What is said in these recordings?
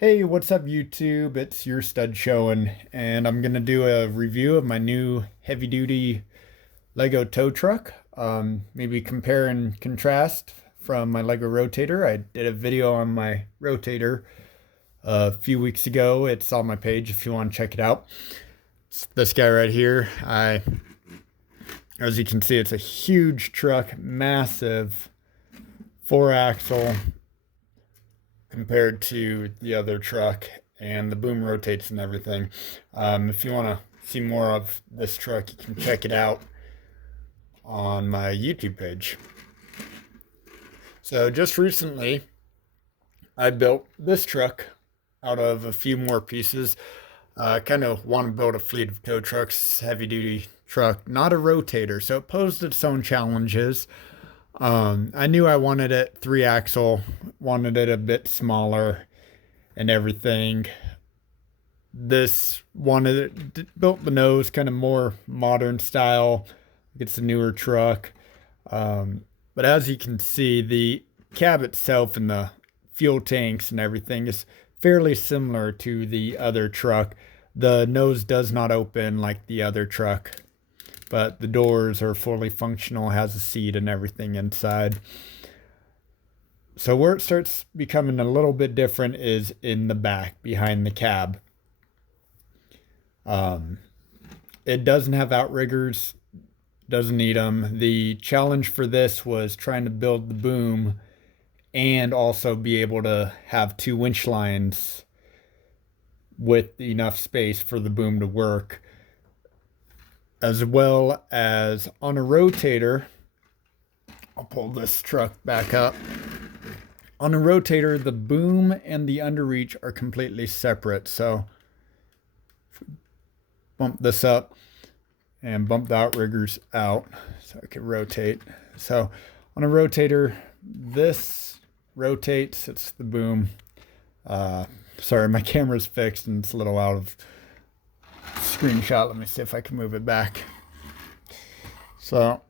Hey, what's up, YouTube? It's your stud showing, and I'm gonna do a review of my new heavy-duty Lego tow truck. Maybe compare and contrast from my Lego rotator. I did a video on my rotator a few weeks ago. It's on my page if you want to check it out. It's this guy right here. As you can see, it's a huge truck, massive, four-axle compared to the other truck, and the boom rotates and everything. If you want to see more of this truck, you can check it out on my YouTube page. So just recently, I built this truck out of a few more pieces. I kind of want to build a fleet of tow trucks, heavy duty truck, not a rotator. So it posed its own challenges. I knew I wanted it three axle, wanted it a bit smaller and everything. This wanted it built the nose kind of more modern style. It's a newer truck. But as you can see, the cab itself and the fuel tanks and everything is fairly similar to the other truck. The nose does not open like the other truck, but the doors are fully functional, has a seat and everything inside. So where it starts becoming a little bit different is in the back, behind the cab. It doesn't have outriggers, doesn't need them. The challenge for this was trying to build the boom and also be able to have two winch lines with enough space for the boom to work, as well as on a rotator. I'll pull this truck back up. On a rotator, the boom and the underreach are completely separate. So if we bump this up and bump the outriggers out so I can rotate. So on a rotator, this rotates, it's the boom. Sorry, my camera's fixed and it's a little out of screenshot. Let me see if I can move it back. So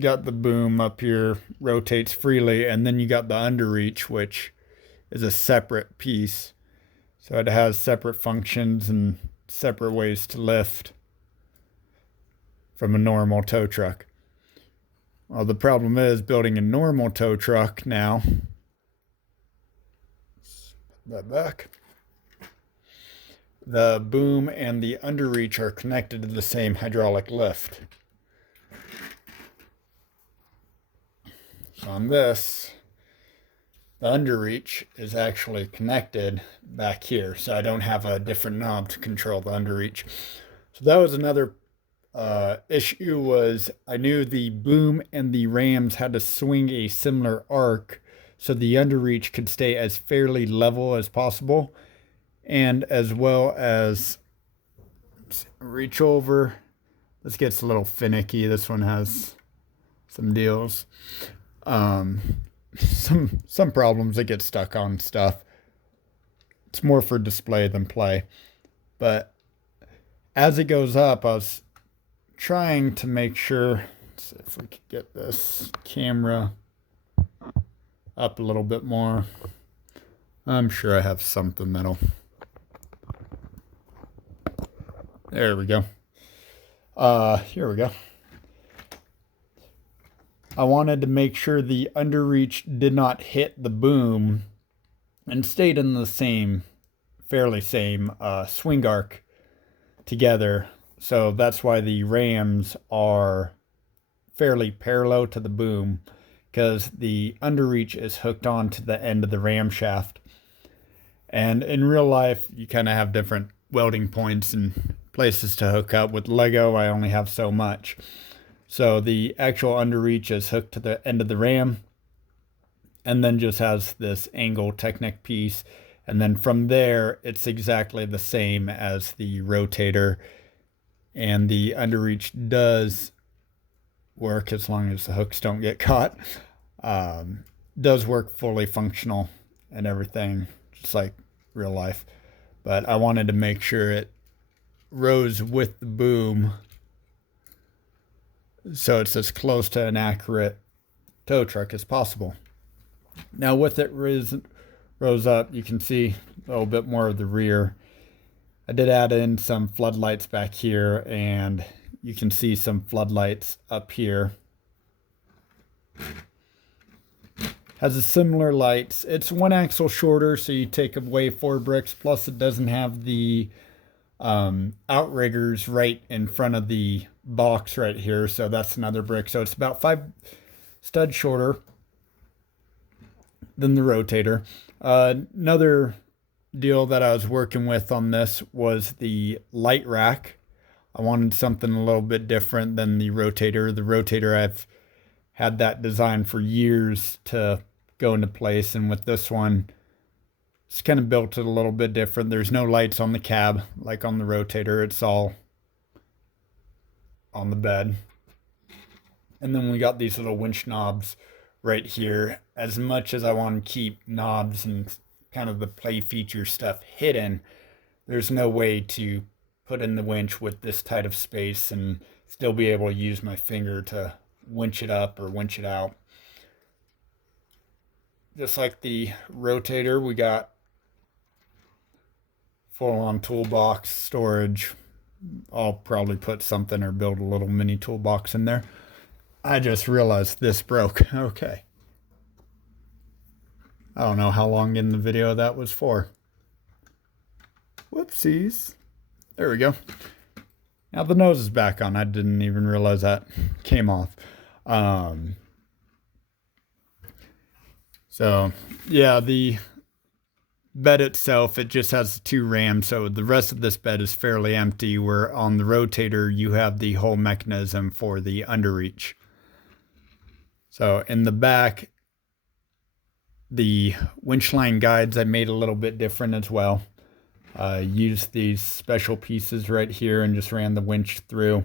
got the boom up here, rotates freely, and then you got the underreach, which is a separate piece. So it has separate functions and separate ways to lift from a normal tow truck. Well, the problem is building a normal tow truck now. Put that back. The boom and the underreach are connected to the same hydraulic lift. So on this, the underreach is actually connected back here, so I don't have a different knob to control the underreach. So that was another issue, was I knew the boom and the rams had to swing a similar arc so the underreach could stay as fairly level as possible, and as well as reach over. This gets a little finicky. This one has some deals. Some problems that get stuck on stuff. It's more for display than play. But as it goes up, I was trying to make sure, let's see if we could get this camera up a little bit more. I'm sure I have something that'll, there we go. Here we go. I wanted to make sure the underreach did not hit the boom and stayed in the same, fairly same swing arc together. So that's why the rams are fairly parallel to the boom, because the underreach is hooked on to the end of the ram shaft. And in real life, you kind of have different welding points and places to hook up. With Lego, I only have so much. So the actual underreach is hooked to the end of the ram, and then just has this angle Technic piece. And then from there, it's exactly the same as the rotator. And the underreach does work as long as the hooks don't get caught. Does work fully functional and everything, just like real life. But I wanted to make sure it rose with the boom, so it's as close to an accurate tow truck as possible. Now with it rose up, you can see a little bit more of the rear. I did add in some floodlights back here, and you can see some floodlights up here. Has a similar lights. It's one axle shorter, so you take away 4 bricks, plus it doesn't have the outriggers right in front of the box right here, so that's another brick. So it's about 5 studs shorter than the rotator. Another deal that I was working with on this was the light rack. I wanted something a little bit different than the rotator. The rotator, I've had that design for years to go into place, and with this one, it's kind of built it a little bit different. There's no lights on the cab like on the rotator. It's all on the bed. And then we got these little winch knobs right here. As much as I want to keep knobs and kind of the play feature stuff hidden, there's no way to put in the winch with this tight of space and still be able to use my finger to winch it up or winch it out. Just like the rotator, we got full-on toolbox storage. I'll probably put something or build a little mini toolbox in there. I just realized this broke. Okay. I don't know how long in the video that was for. Whoopsies. There we go. Now the nose is back on. I didn't even realize that came off. So yeah, the bed itself, it just has 2 rams, so the rest of this bed is fairly empty, where on the rotator you have the whole mechanism for the underreach. So in the back, the winch line guides I made a little bit different as well. Used these special pieces right here and just ran the winch through,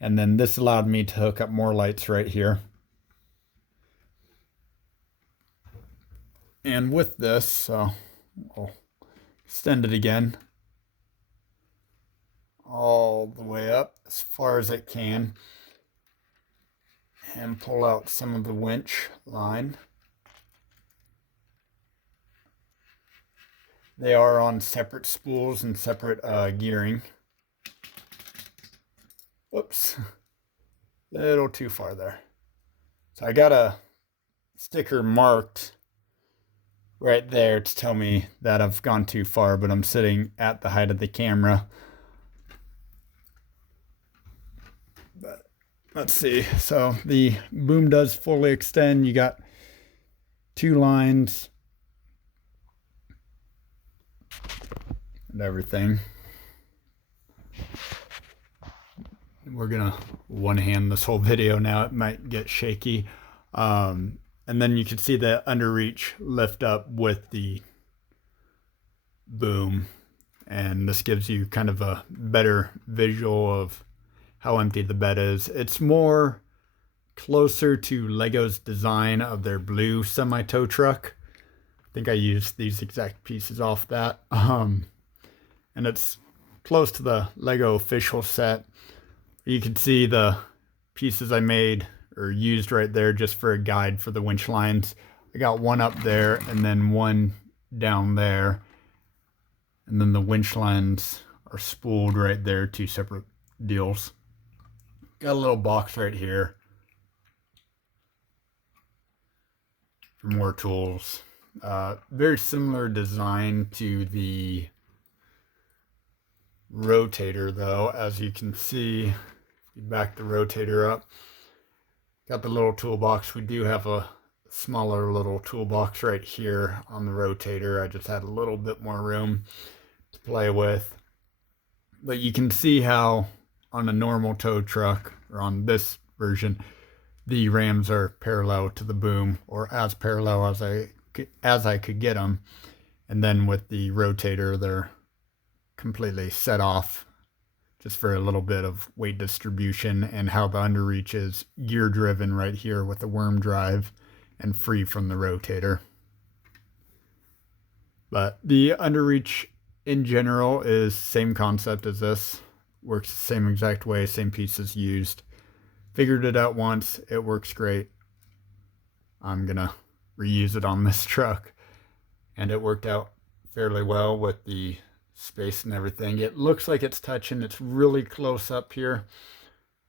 and then this allowed me to hook up more lights right here. And with this, so I'll extend it again all the way up as far as it can and pull out some of the winch line. They are on separate spools and separate gearing. Whoops, a little too far there. So I got a sticker marked right there to tell me that I've gone too far, but I'm sitting at the height of the camera. But let's see. So the boom does fully extend. You got 2 lines and everything. We're gonna one-hand this whole video now. It might get shaky. And then you can see the underreach lift up with the boom. And this gives you kind of a better visual of how empty the bed is. It's more closer to Lego's design of their blue semi-tow truck. I think I used these exact pieces off that. And it's close to the Lego official set. You can see the pieces I made or used right there just for a guide for the winch lines. I got one up there and then one down there. And then the winch lines are spooled right there, 2 separate deals. Got a little box right here for more tools. Very similar design to the rotator though, as you can see. You back the rotator up. Got the little toolbox. We do have a smaller little toolbox right here on the rotator. I just had a little bit more room to play with. But you can see how on a normal tow truck, or on this version, the rams are parallel to the boom, or as parallel as I could get them. And then with the rotator, they're completely set off, just for a little bit of weight distribution, and how the underreach is gear driven right here with the worm drive and free from the rotator. But the underreach in general is same concept as this. Works the same exact way, same pieces used. Figured it out once, it works great. I'm gonna reuse it on this truck. and it worked out fairly well with the space and everything. It looks like it's touching. It's really close up here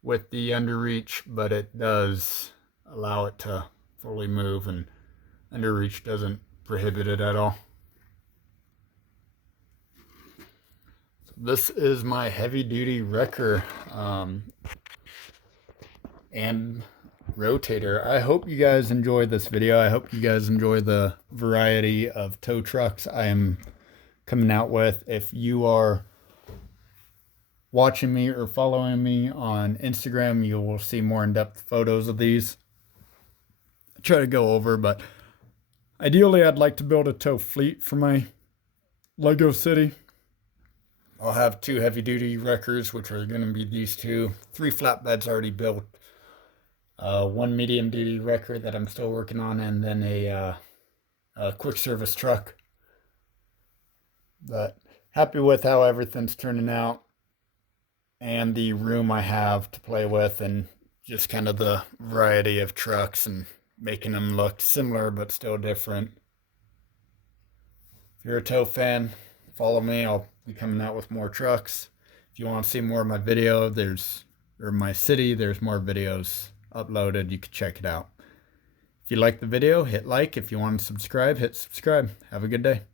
with the underreach, but it does allow it to fully move, and underreach doesn't prohibit it at all. So this is my heavy duty wrecker and rotator. I hope you guys enjoy this video. I hope you guys enjoy the variety of tow trucks I am coming out with. If you are watching me or following me on Instagram, you will see more in-depth photos of these. I try to go over, but ideally I'd like to build a tow fleet for my Lego city. I'll have 2 heavy-duty wreckers, which are going to be these 2. 3 flatbeds already built. 1 medium-duty wrecker that I'm still working on, and then a quick service truck. But happy with how everything's turning out, and the room I have to play with, and just kind of the variety of trucks and making them look similar but still different. If you're a tow fan, follow me. I'll be coming out with more trucks. If you want to see more of my video, or my city, there's more videos uploaded. You can check it out. If you like the video, hit like. If you want to subscribe, hit subscribe. Have a good day.